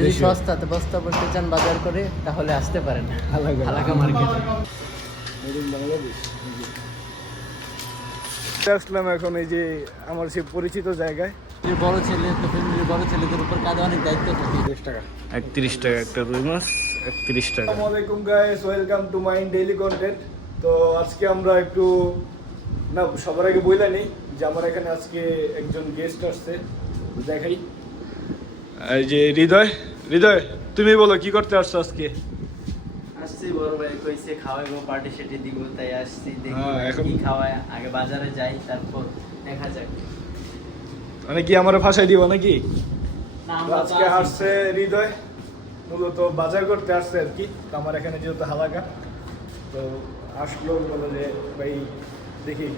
যদি সস্তাতে বস্তা বসতে চান বাজার করে তাহলে আসতে পারেন হালাকা মার্কেটে। আসলাম এখন এই যে আমার সেই পরিচিত জায়গায়। বড় ছেলে তো ফ্যামিলির বড় ছেলেদের উপর কাঁধে অনেক দায়িত্ব থাকে। 31 টাকা একটা রুই মাছ, 31 টাকা। আসসালামু আলাইকুম guys, welcome to my daily content. তো আজকে আমরা একটু না সবার আগে বইলা নেই যে আমার এখানে আজকে একজন গেস্ট আসছে, দেখাই। এই যে হৃদয় তুমি বলো কি করতে আসছো আজকে? আসছি বড় ভাই কইছে খাওয়াইবো, পার্টি সেটি দিব, তাই আসছি দেখি এখন কি খাওয়ায়। আগে বাজারে যাই, তারপর দেখা যাক। মানে কি আমার ফাঁসাই দিব নাকি? না, তো আমরা আজকে আসছে হৃদয়, মূলত বাজার করতে আসছে আর কি। তো আমার এখানে যেহেতু হালাকা, তো আসলো, বলে যে ভাই দেখি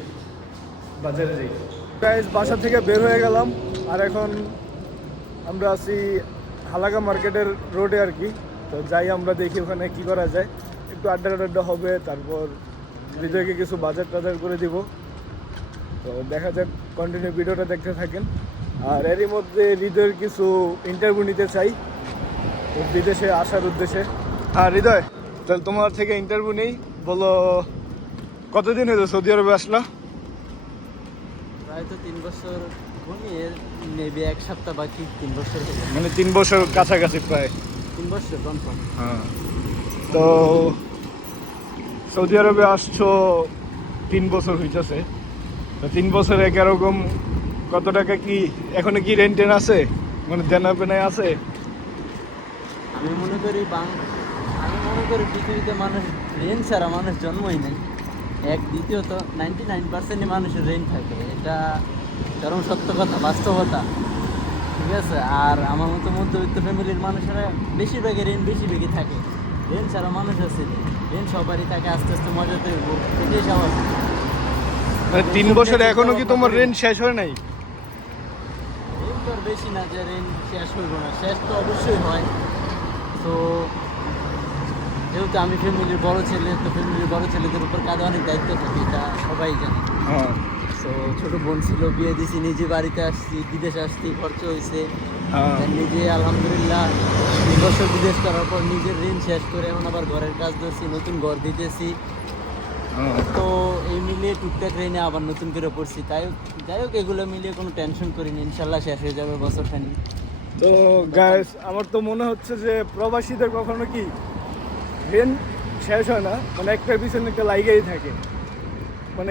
বাজারে যাই। গাইস বাসা থেকে বের হয়ে গেলাম, আর এখন আমরা আছি হালাকা মার্কেটের রোডে আর কি। তো যাই আমরা দেখি ওখানে কি করা যায়, একটু আড্ডা হবে, তারপর হৃদয়কে কিছু বাজার টাজার করে দিব। তো দেখা যাক, কন্টিনিউ ভিডিওটা দেখতে থাকেন। আর এরই মধ্যে হৃদয়ের কিছু ইন্টারভিউ নিতে চাই বিদেশে আসার উদ্দেশ্যে। আর হৃদয়, তাহলে তোমার থেকে ইন্টারভিউ নেই, বলো কতদিন হলো সৌদি আরবে আসলা? প্রায় তো 3 বছর ঘুমিয়ে নেবে, 1 সপ্তাহ বাকি 3 বছর হলো। মানে 3 বছর কাছাকাছি প্রায়। 3 বছর কনফার্ম। হ্যাঁ, তো সৌদি আরবে আসছো 3 বছর হইতেছে। তো 3 বছরে এরকম কত টাকা কি এখনো কি রেন্টেন আছে, মানে দেনা পেনায় আছে? আমি মনে করি পৃথিবীতে মানুষ রেন্ট ছাড়া মানুষ জন্মই নেই। দ্বিতীয়ত 99% মানুষের রেন্ট থাকে, এটা চরম সত্য কথা, বাস্তবতা। ঠিক আছে, আর আমার মতো মধ্যবিত্ত ফ্যামিলির মানুষেরা বেশিরভাগই বেশিরভাগই থাকে। রেন্ট ছাড়া মানুষ আছে, রেন্ট সবারই থাকে, আস্তে আস্তে মজাতে এটাই স্বাভাবিক। মানে 3 বছরে এখনো কি তোমার রেন্ট শেষ হয় নাই? রেন্ট তো আর বেশি না যে রেন্ট শেষ হইব না, শেষ তো অবশ্যই হয়। তো যেহেতু আমি ফ্যামিলির বড় ছেলে, তো ফ্যামিলির বড় ছেলেদের উপর কাঁধে অনেক দায়িত্ব থাকে, এটা সবাই জানে। তো ছোট বোন ছিল, বিয়ে দিছি, নিজে বাড়িতে আসছি, বিদেশ আসছি, খরচ হয়েছে। নিজে আলহামদুলিল্লাহ 2 বছর বিদেশ করার পর নিজের ঋণ শেষ করে এখন আবার ঘরের কাজ ধরছি, নতুন ঘর দিতেছি। তো এই মিলিয়ে টুকটাক ঋণে আবার নতুন করে পড়ছি। যাই হোক এগুলো মিলিয়ে কোনো টেনশন করিনি, ইনশাল্লাহ শেষ হয়ে যাবে বছরখানি। তো গাইস, আমার তো মনে হচ্ছে যে প্রবাসীদের কখনো কি ঋণ শেষ হয় না, মানে একটার পিছনে একটা লাইগেই থাকে। মানে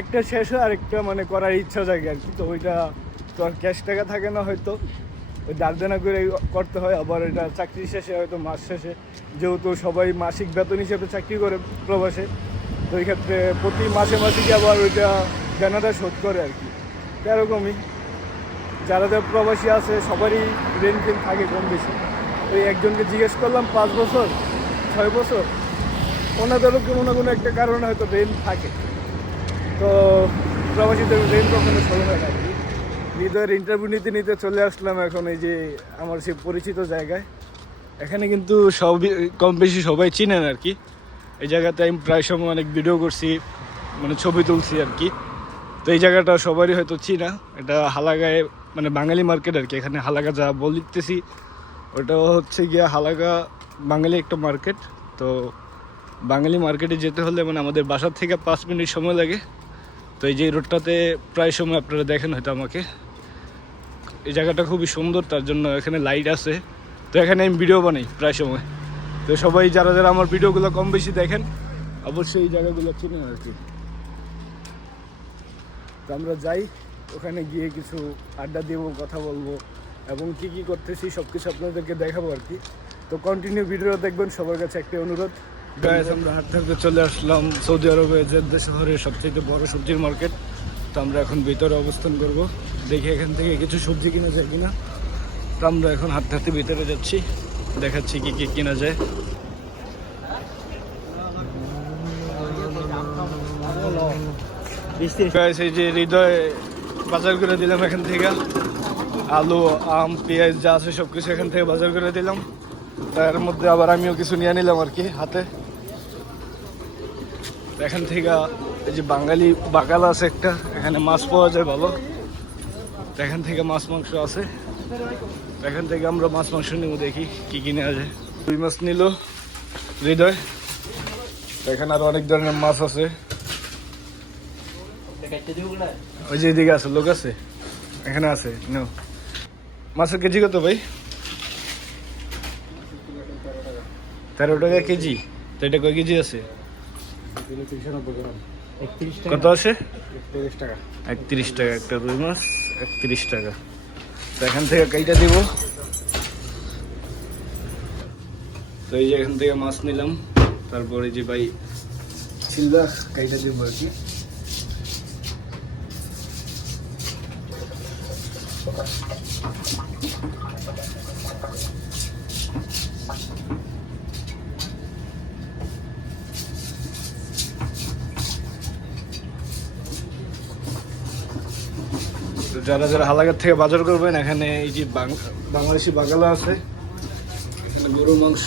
একটা শেষ হয় আর একটা মানে করার ইচ্ছা জাগে আর কি। তো ওইটা তো আর ক্যাশ টাকা থাকে না, হয়তো ওই দাঁড় করে করতে হয়। আবার এটা চাকরি শেষে, হয়তো মাস শেষে, যেহেতু সবাই মাসিক বেতন হিসেবে চাকরি করে প্রবাসে, তো এই ক্ষেত্রে প্রতি মাসে কি আবার ওইটা দেনাটা শোধ করে আর কি। তো এরকমই যারা প্রবাসী আছে সবারই ঋণ থাকে কম বেশি। ওই একজনকে জিজ্ঞেস করলাম 5 বছর 6 বছর, ওনাদেরও কোনো না কোনো একটা কারণে হয়তো ঋণ থাকে। তো প্রবাসীদের ঋণ কখনো শোধ হয় না আর কি। হৃদয়ের ইন্টারভিউ নিতে চলে আসলাম এখন এই যে আমার সেই পরিচিত জায়গায়। এখানে কিন্তু সবই কম বেশি সবাই চিনেন আর কি। এই জায়গাতে আমি প্রায় সময় অনেক ভিডিও করছি, মানে ছবি তুলছি আর কি। তো এই জায়গাটা সবারই হয়তো চিনা, এটা হালাগায়, মানে বাঙালি মার্কেট আর কি। এখানে হালাগা যা বলতেছি ওটা হচ্ছে গিয়া হালাগা বাঙালি একটা মার্কেট। তো বাঙালি মার্কেটে যেতে হলে মানে আমাদের বাসার থেকে 5 মিনিট সময় লাগে। তো এই যে রোডটাতে প্রায় সময় আপনারা দেখেন হয়তো আমাকে। এই জায়গাটা খুবই সুন্দর, তার জন্য এখানে লাইট আছে। তো এখানে আমি ভিডিও বানাই প্রায় সময়। তো সবাই যারা আমার ভিডিওগুলো কম বেশি দেখেন অবশ্যই এই জায়গাগুলো চিনেন আর কি। তো আমরা যাই, ওখানে গিয়ে কিছু আড্ডা দিব, কথা বলবো, এবং কি কি করতেছি সব কিছু আপনাদেরকে দেখাবো আর কি। তো কন্টিনিউ ভিডিও দেখবেন, সবার কাছে একটা অনুরোধ। গাইস, আমরা হাঁটতে চলে আসলাম সৌদি আরবে জেদ্দা শহরের সবথেকে বড় সবজির মার্কেট। তো আমরা এখন ভিতরে অবস্থান করব, দেখি এখান থেকে কিছু সবজি কিনা যায় কিনা। তো আমরা এখন হাঁটতে ভিতরে যাচ্ছি, দেখাচ্ছি কি কি কিনা যায়। গাইস, এই যে হৃদয় বাজার করে দিলাম এখান থেকে, আলু, আম, পেঁয়াজ যা আছে সব কিছু এখান থেকে বাজার করে দিলাম। তার মধ্যে আবার আমিও কিছু নিয়ে নিলাম আর কি হাতে। এখান থেকে এই যে বাঙালি বাগাল আছে একটা, এখানে মাছ পাওয়া যায় ভালো। এখান থেকে মাছ মাংস আছে, এখান থেকে আমরা মাছ মাংস নিব, দেখি কি কি নেওয়া যায়। রুই মাছ নিল হৃদয়। এখানে আরো অনেক ধরনের মাছ আছে। ওই যে এদিকে আছে, লোক আছে, এখানে আছে। নাও, মাছের কেজি কত ভাই? 13 টাকা কেজি। তো এটা কয় কেজি আছে? কত আছে? 31 টাকা একটা রুই মাছ, 31 টাকা। তো এখান থেকে কাইটা দিব। তো এই যে এখান থেকে মাছ নিলাম, তারপরে যে ভাই ছিলবা কাইটা দিব আর কি। যারা যারা হালাঘাট থেকে বাজার করবেন, এখানে এই যে বাংলাদেশি বাগালা আছে, এখানে গরু মাংস,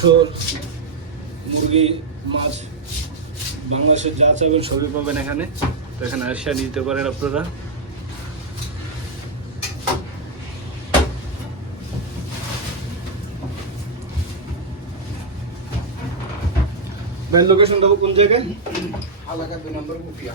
মুরগি, মাছ, বাংলাদেশের যা চাইবেন সবই পাবেন এখানে। তো এখানে আসা নিতে পারেন আপনারা। ভাই লোকেশন দেবো কোন জায়গায়? হালাঘাট 2 নম্বর মুখিয়া।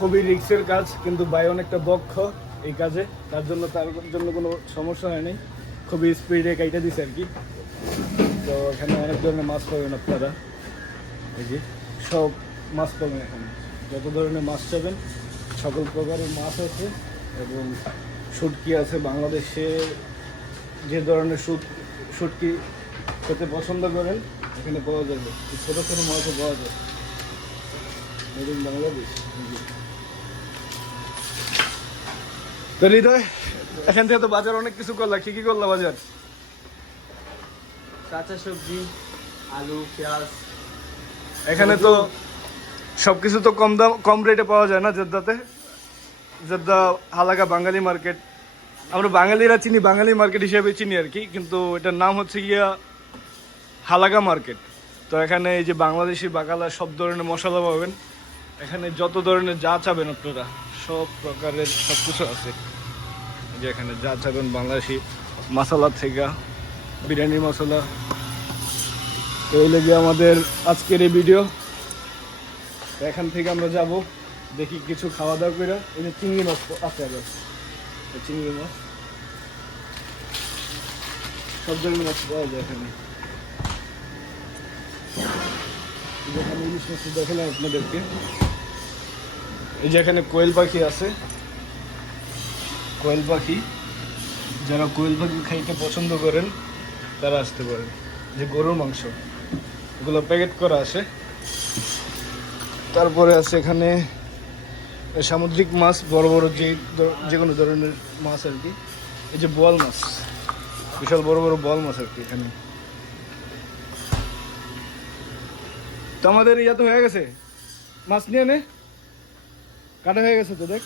খুবই রিস্কের কাজ, কিন্তু ভাই অনেকটা দক্ষ এই কাজে, তার জন্য তার জন্য কোনো সমস্যা হয়নি। খুবই স্পিডে কাইটা দিছে আর কি। তো এখানে অনেক ধরনের মাছ পাবেন আপনারা, এই যে সব মাছ পাবেন এখানে। যত ধরনের মাছ চাবেন সকল প্রকারের মাছ আছে, এবং শুটকি আছে। বাংলাদেশে যে ধরনের শুটকি খেতে পছন্দ করেন এখানে পাওয়া যাবে। ছোটো ছোটো মাছও পাওয়া যায়, মেড ইন বাংলাদেশ। তো হৃদয়, এখান থেকে তো বাজার অনেক কিছু করলা, কি কি করলা বাজার? কাঁচা সবজি, আলু, পেঁয়াজ। এখানে তো সবকিছু তো কম রেটে পাওয়া যায় না জেদ্দাতে। জেদ্দা হালাকা বাঙালি মার্কেট, আমরা বাঙালিরা চিনি, বাঙালি মার্কেট হিসেবে চিনি আর কি, কিন্তু এটার নাম হচ্ছে গিয়া হালাকা মার্কেট। তো এখানে এই যে বাংলাদেশি বাগালা সব ধরনের মশলা পাবেন এখানে, যত ধরনের যা চাবেন আপনারা সব প্রকারের সব কিছু আছে। যে এখানে যা চাবেন বাংলাদেশি মশলা থেকে বিরিয়ানি মশলা। তো এই লেগে আমাদের আজকের এই ভিডিও। এখান থেকে আমরা যাব, দেখি কিছু খাওয়া দাওয়া করে। এই যে চিংড়ি মাছ আছে, আবার চিংড়ি মাছ, সব ধরনের মাছ পাওয়া যায় এখানে। যেখানে ইলিশ মাছ দেখালাম আপনাদেরকে। এই যে এখানে কোয়েল পাখি আছে, কোয়েল পাখি। যারা কোয়েল পাখি খাইতে পছন্দ করেন তারা আসতে পারেন। যে গরুর মাংস, এগুলো প্যাকেট করা আছে। তারপরে আছে এখানে সামুদ্রিক মাছ, বড় বড় যে কোনো ধরনের মাছ আর কি। এই যে বোয়াল মাছ, বিশাল বড় বড় বোয়াল মাছ আর কি এখানে। তো আমাদের ইয়া তো হয়ে গেছে, মাছ নিয়ে নে, কাটা হয়ে গেছে তো দেখ।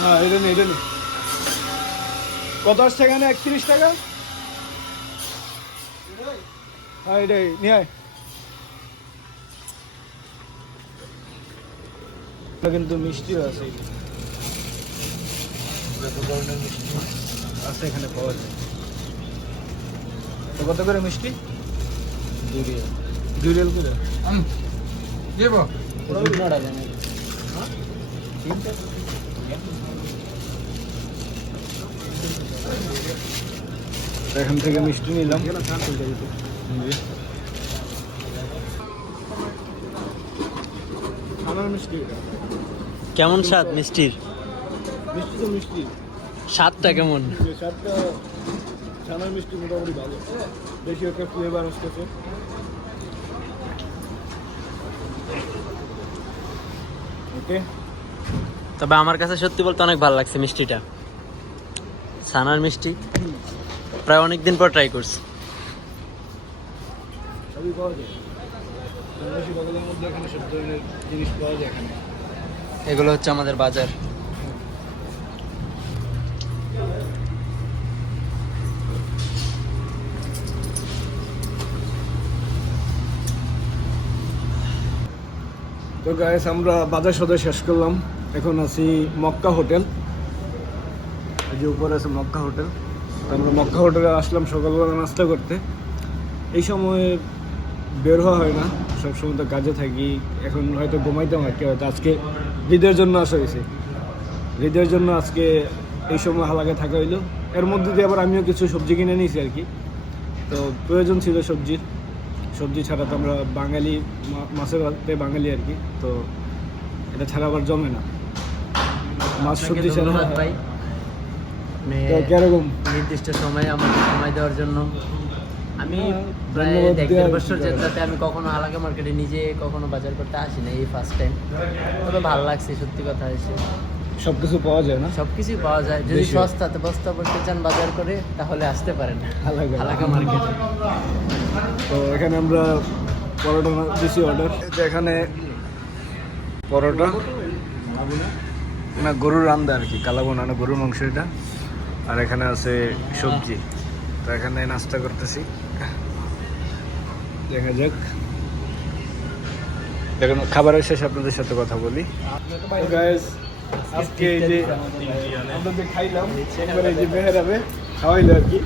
হ্যাঁ এটা নে, এটা নে। কত আসছে এখানে? 31 টাকা। হ্যাঁ এটাই নিয়ে আয়। কিন্তু মিষ্টিও আছে, যত ধরনের মিষ্টি আছে এখানে পাওয়া যায়। তো কত করে মিষ্টি? 2 রিয়াল। 2 রিয়াল করে দেব। এখান থেকে মিষ্টি নিলাম। মিষ্টি কেমন স্বাদ মিষ্টির? মিষ্টি তো মিষ্টি, স্বাদটা কেমন? স্বাদটা ছানার মিষ্টি মোটামুটি ভালো, বেশি একটা ফ্লেভার আসতেছে। ওকে, তবে আমার কাছে সত্যি বলতে অনেক ভালো লাগছে মিষ্টিটা, ছানার মিষ্টি। প্রায় অনেক দিন পর ট্রাই করছি। সবই পাওয়া যায় বাংলাদেশি বাজারের মধ্যে, এখানে সব ধরনের জিনিস পাওয়া যায় এখানে। এগুলো হচ্ছে আমাদের বাজার। তো গাইস আমরা বাজার সদাই শেষ করলাম, এখন আছি মক্কা হোটেল। এই যে উপরে আছে মক্কা হোটেল। তো আমরা মক্কা হোটেলে আসলাম সকালবেলা নাস্তা করতে। এই সময় বের হওয়া হয় না, সবসময় তো কাজে থাকি। এখন হয়তো ঘুমাইতাম আর কি, হয়তো আজকে ঈদের জন্য আসা হয়েছে। ঈদের জন্য আজকে এই সময় হালাকে থাকা হইলো। এর মধ্যে দিয়ে আবার আমিও কিছু সবজি কিনে নিয়েছি আর কি। তো প্রয়োজন ছিল সবজির, সবজি ছাড়া তো আমরা বাঙালি, মাছের ভাতে বাঙালি আর কি। তো এটা ছাড়া আবার জমে না, মাছ সবজি ছাড়া। ধন্যবাদ ভাই, তো কিরকম নির্দিষ্ট সময়ে আমাকে সময় দেওয়ার জন্য। আমি প্রায় ধন্যবাদ 1.5 দেওয়ার বছর কি কারণে? যাতে আমি কখনো হালাকা মার্কেটে নিজে কখনো বাজার করতে আসি না, এই ফার্স্ট টাইম। তবে ভালো লাগছে সত্যি কথা এসে। সব কিছু পাওয়া যায় না। সব কিছুই পাওয়া যায়, যদি বেশি। সস্তাতে বস্তা বসতে চান বাজার করে তাহলে আসতে পারেন হালাকা মার্কেটে। তো এখানে আমরা পরোটা দিছি অর্ডার। এখানে পরোটা না গরুর রান্দা আর কি, কালাবোনা না গরুর মাংস এটা। আর এখানে আছে সবজি। তো এখানে নাস্তা করতেছি, দেখা যাক। দেখুন খাবারের শেষে আপনাদের সাথে কথা বলি। গাইস আজকে এই যে আমরা যে খাইলাম, একবারে এই যে মেহেরাবে খাওয়াইলো আর কি।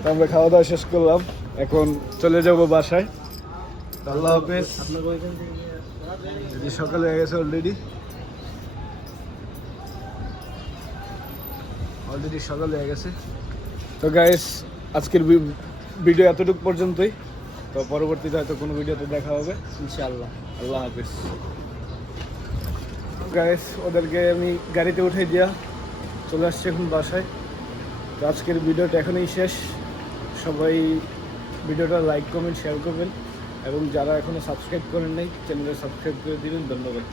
তো আমরা খাওয়া দাওয়া শেষ করলাম, এখন চলে যাব বাসায়। আল্লাহ হাফেজ। এই যে সকালে হয়ে গেছে অলরেডি সকাল হয়ে গেছে। তো গাইস আজকের ভিডিও এতটুকু পর্যন্তই। তো পরবর্তীতে হয়তো কোনো ভিডিওতে দেখা হবে ইনশাআল্লাহ। আল্লাহ হাফেজ। গাইস ওদেরকে আমি গাড়িতে উঠাই দিয়া চলে আসছি এখন বাসায়। তো আজকের ভিডিওটা এখনই শেষ। সবাই ভিডিওটা লাইক কমেন্ট শেয়ার করবেন, এবং যারা এখনও সাবস্ক্রাইব করেন নাই চ্যানেলে সাবস্ক্রাইব করে দিবেন। ধন্যবাদ।